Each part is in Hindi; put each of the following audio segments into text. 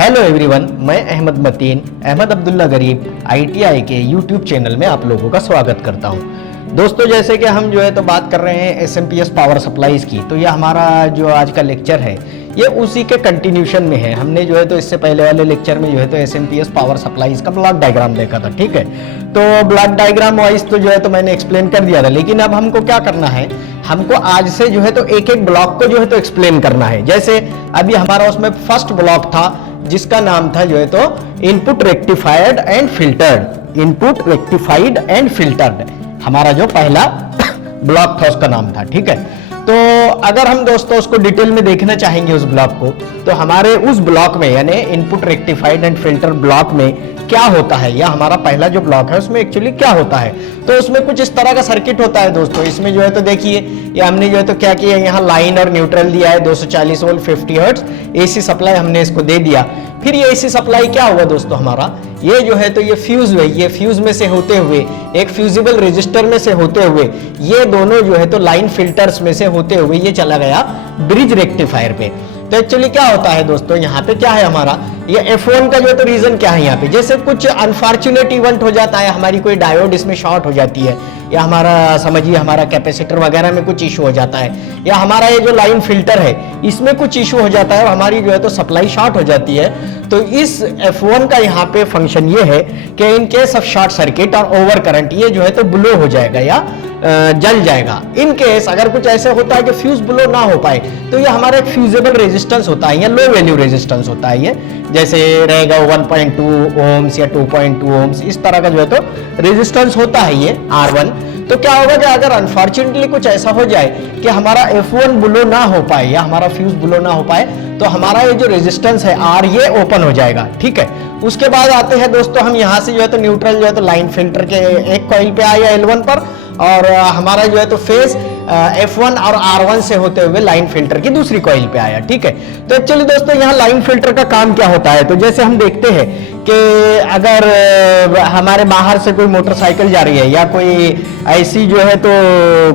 हेलो एवरीवन, मैं अहमद मतीन अहमद अब्दुल्ला गरीब ITI के YouTube चैनल में आप लोगों का स्वागत करता हूं। दोस्तों, जैसे कि हम जो है तो बात कर रहे हैं SMPS पावर सप्लाईज की, तो ये हमारा जो आज का लेक्चर है ये उसी के कंटिन्यूशन में है। हमने जो है तो इससे पहले वाले लेक्चर में जो है तो SMPS पावर सप्लाईज का ब्लॉक डायग्राम देखा था, ठीक है। तो ब्लॉक डायग्राम वाइज तो जो है तो मैंने एक्सप्लेन कर दिया था, लेकिन अब हमको क्या करना है, हमको आज से जो है तो एक एक ब्लॉक को जो है तो एक्सप्लेन करना है। जैसे अभी हमारा उसमें फर्स्ट ब्लॉक था जिसका नाम था जो है तो input rectified and filtered. Input rectified and filtered हमारा जो पहला ब्लॉक था उसका नाम था, ठीक है। तो अगर हम दोस्तों उसको डिटेल में देखना चाहेंगे उस ब्लॉक को, तो हमारे उस ब्लॉक में यानी input rectified and filter block में क्या होता है, या हमारा पहला जो ब्लॉक है उसमें एक्चुअली क्या होता है, तो उसमें कुछ इस तरह का सर्किट होता है दोस्तों। इसमें जो है तो देखिए, ये हमने जो है तो क्या किया, यहाँ लाइन और न्यूट्रल दिया है 240 वोल्ट 50 हर्ट्ज AC सप्लाई हमने इसको दे दिया। फिर ये AC सप्लाई क्या हुआ दोस्तों, हमारा ये जो है तो ये फ्यूज हुए, ये फ्यूज में से होते हुए एक फ्यूजिबल रेजिस्टर में से होते हुए ये दोनों जो है तो लाइन फिल्टर्स में से होते हुए ये चला गया ब्रिज रेक्टिफायर पे। तो एक्चुअली क्या होता है दोस्तों, यहाँ पे क्या है हमारा, ये F1 का जो है तो रीजन क्या है, यहाँ पे जैसे कुछ अनफॉर्चुनेट इवेंट हो जाता है, हमारी कोई डायोड इसमें शॉर्ट हो जाती है, या हमारा समझिए हमारा कैपेसिटर वगैरह में कुछ इशू हो जाता है, या हमारा ये जो लाइन फिल्टर है इसमें कुछ इशू हो जाता है और हमारी जो है तो सप्लाई शॉर्ट हो जाती है। तो इस F1 का यहाँ पे फंक्शन ये है कि in case of short circuit और ओवर करंट ये जो है तो ब्लो हो जाएगा या जल जाएगा। इन केस अगर कुछ ऐसे होता है कि फ्यूज ब्लो ना हो पाए, तो ये हमारा एक फ्यूजेबल रेजिस्टेंस होता है या लो वैल्यू रेजिस्टेंस होता है, ये जैसे रहेगा 1.2 ओम्स या 2.2 ओम्स, इस तरह का जो है तो रेजिस्टेंस होता है ये R1। तो क्या होगा कि अगर अनफॉर्चुनेटली कुछ ऐसा हो जाए कि हमारा F1 ब्लो ना हो पाए या हमारा फ्यूज ब्लो ना हो पाए, तो हमारा ये जो रेजिस्टेंस है R ये ओपन हो जाएगा, ठीक है। उसके बाद आते हैं दोस्तों हम यहाँ से जो है तो न्यूट्रल जो है तो लाइन फिल्टर के एक कॉइल पे आया L1 पर, और हमारा जो है तो फेज F1 और R1 से होते हुए लाइन फिल्टर की दूसरी कॉइल पे आया, ठीक है। तो एक्चुअली दोस्तों यहाँ लाइन फिल्टर का काम क्या होता है, तो जैसे हम देखते हैं कि अगर हमारे बाहर से कोई मोटरसाइकिल जा रही है या कोई ऐसी जो है तो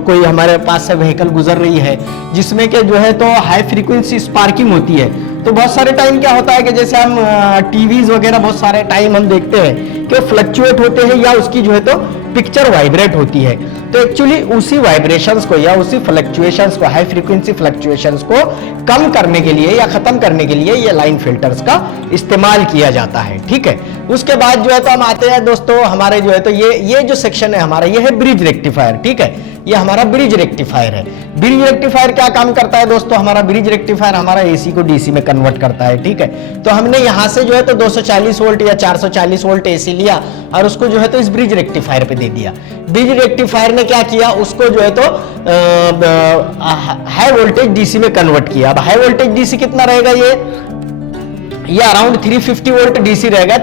कोई हमारे पास से व्हीकल गुजर रही है जिसमें कि जो है तो हाई फ्रीक्वेंसी स्पार्किंग होती है, तो बहुत सारे टाइम क्या होता है कि जैसे हम टीवीज वगैरह बहुत सारे टाइम हम देखते हैं कि फ्लक्चुएट होते हैं या उसकी जो है तो पिक्चर वाइब्रेट होती है। तो एक्चुअली उसी वाइब्रेशंस को या उसी फ्लक्चुएशंस को, हाई फ्रीक्वेंसी फ्लक्चुएशंस को कम करने के लिए या खत्म करने के लिए ये लाइन फिल्टर्स का इस्तेमाल किया जाता है, ठीक है। उसके बाद जो है तो हम आते हैं दोस्तों हमारे जो है तो ये जो सेक्शन है हमारा, ये है ब्रिज रेक्टिफायर, ठीक है। ये हमारा ब्रिज रेक्टिफायर है। ब्रिज रेक्टिफायर क्या काम करता है दोस्तों, हमारा ब्रिज रेक्टिफायर हमारा AC को DC में कन्वर्ट करता है, ठीक है। तो हमने यहाँ से जो है तो 240 वोल्ट या 440 वोल्ट AC लिया और उसको जो है तो इस ब्रिज रेक्टिफायर पे दे दिया। ब्रिज रेक्टिफायर ने क्या किया, उसको जो है तो हाई वोल्टेज DC में कन्वर्ट किया। अब हाई वोल्टेज DC कितना रहेगा, ये अराउंड 350 वोल्ट DC रहेगा,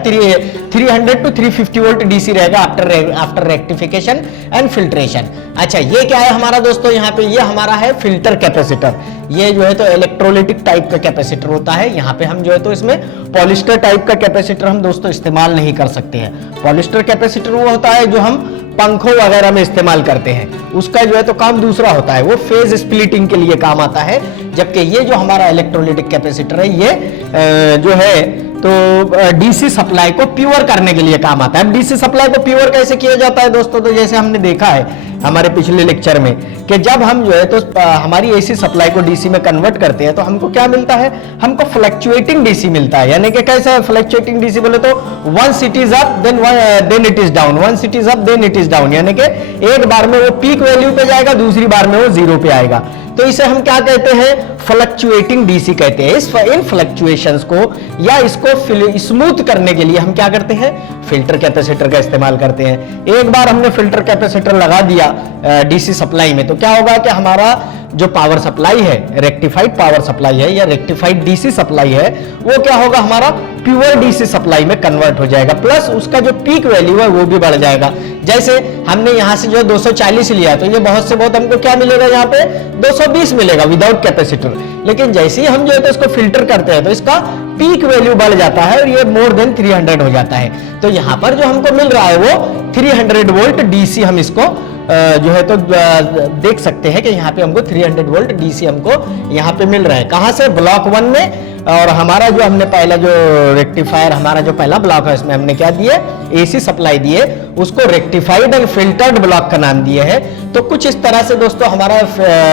300 to 350 वोल्ट DC रहेगा आफ्टर रेक्टिफिकेशन एंड फिल्ट्रेशन। अच्छा, ये क्या है हमारा दोस्तों, यहाँ पे ये हमारा है फिल्टर कैपेसिटर। ये जो है तो इलेक्ट्रोलाइटिक टाइप का कैपेसिटर होता है। यहाँ पे हम जो है तो इसमें पॉलिस्टर टाइप का कैपेसिटर हम दोस्तों इस्तेमाल नहीं कर सकते हैं। पॉलिस्टर कैपेसिटर वो होता है जो हम पंखों वगैरह में इस्तेमाल करते हैं, उसका जो है तो काम दूसरा होता है, वो फेज स्प्लिटिंग के लिए काम आता है। जबकि ये जो हमारा इलेक्ट्रोलाइटिक कैपेसिटर है ये जो है तो DC सप्लाई को प्योर करने के लिए काम आता है। अब DC सप्लाई को प्योर कैसे किया जाता है दोस्तों, तो जैसे हमने देखा है हमारे पिछले लेक्चर में कि जब हम जो है तो हमारी AC सप्लाई को DC में कन्वर्ट करते हैं तो हमको क्या मिलता है, हमको फ्लक्चुएटिंग DC मिलता है। यानी कि कैसा है फ्लक्चुएटिंग DC बोले तो once it is up then it is down, once it is up then it is down, यानी कि एक बार में वो पीक वैल्यू पे जाएगा, दूसरी बार में वो जीरो पे आएगा। तो इसे हम क्या कहते हैं, फ्लक्चुएटिंग DC कहते हैं। इन फ्लक्चुएशंस को या इसको स्मूथ करने के लिए हम क्या करते हैं, फिल्टर कैपेसिटर का इस्तेमाल करते हैं। एक बार हमने फिल्टर कैपेसिटर लगा दिया DC सप्लाई में, तो क्या होगा कि हमारा जो पावर सप्लाई है, रेक्टिफाइड पावर सप्लाई है या रेक्टिफाइड DC सप्लाई है, वो क्या होगा, हमारा प्योर DC सप्लाई में कन्वर्ट हो जाएगा, प्लस उसका जो पीक वैल्यू है वो भी बढ़ जाएगा। जैसे हमने यहाँ से जो 240 लिया, तो ये बहुत से बहुत हमको क्या मिलेगा, यहाँ पे 220 मिलेगा विदाउट कैपेसिटर। लेकिन जैसे ही हम जो है तो इसको फिल्टर करते हैं तो इसका पीक वैल्यू बढ़ जाता है और ये मोर देन 300 हो जाता है। तो यहाँ पर जो हमको मिल रहा है वो 300 वोल्ट DC हम इसको जो है तो देख सकते हैं कि यहाँ पे हमको 300 वोल्ट DC हमको यहाँ पे मिल रहा है। कहाँ से, ब्लॉक 1 में और हमारा जो हमने पहला जो रेक्टिफायर, हमारा जो पहला ब्लॉक है, इसमें हमने क्या दिए, एसी सप्लाई दिए, उसको रेक्टिफाइड एंड फिल्टर्ड ब्लॉक का नाम दिए है। तो कुछ इस तरह से दोस्तों हमारा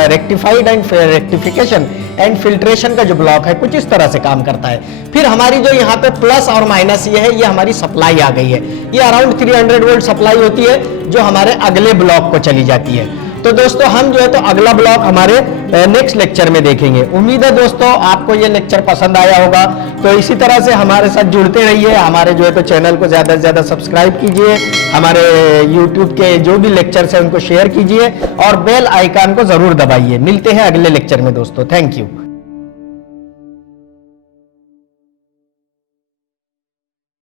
rectified and rectification and filtration का जो ब्लॉक है कुछ इस तरह से काम करता है। फिर हमारी जो यहाँ पे प्लस और माइनस ये है, ये हमारी सप्लाई आ गई है। ये अराउंड 300 वोल्ट सप्लाई होती है जो हमारे अगले ब्लॉक को चली जाती है। तो दोस्तों हम जो है तो अगला ब्लॉक हमारे नेक्स्ट लेक्चर में देखेंगे। उम्मीद है दोस्तों आपको ये लेक्चर पसंद आया होगा। तो इसी तरह से हमारे साथ जुड़ते रहिए, हमारे जो है तो चैनल को ज़्यादा से ज़्यादा सब्सक्राइब कीजिए, हमारे यूट्यूब के जो भी लेक्चर्स हैं उनको शेयर कीजिए और बेल आइकन को ज़रूर दबाइए। मिलते हैं अगले लेक्चर में दोस्तों। Thank you.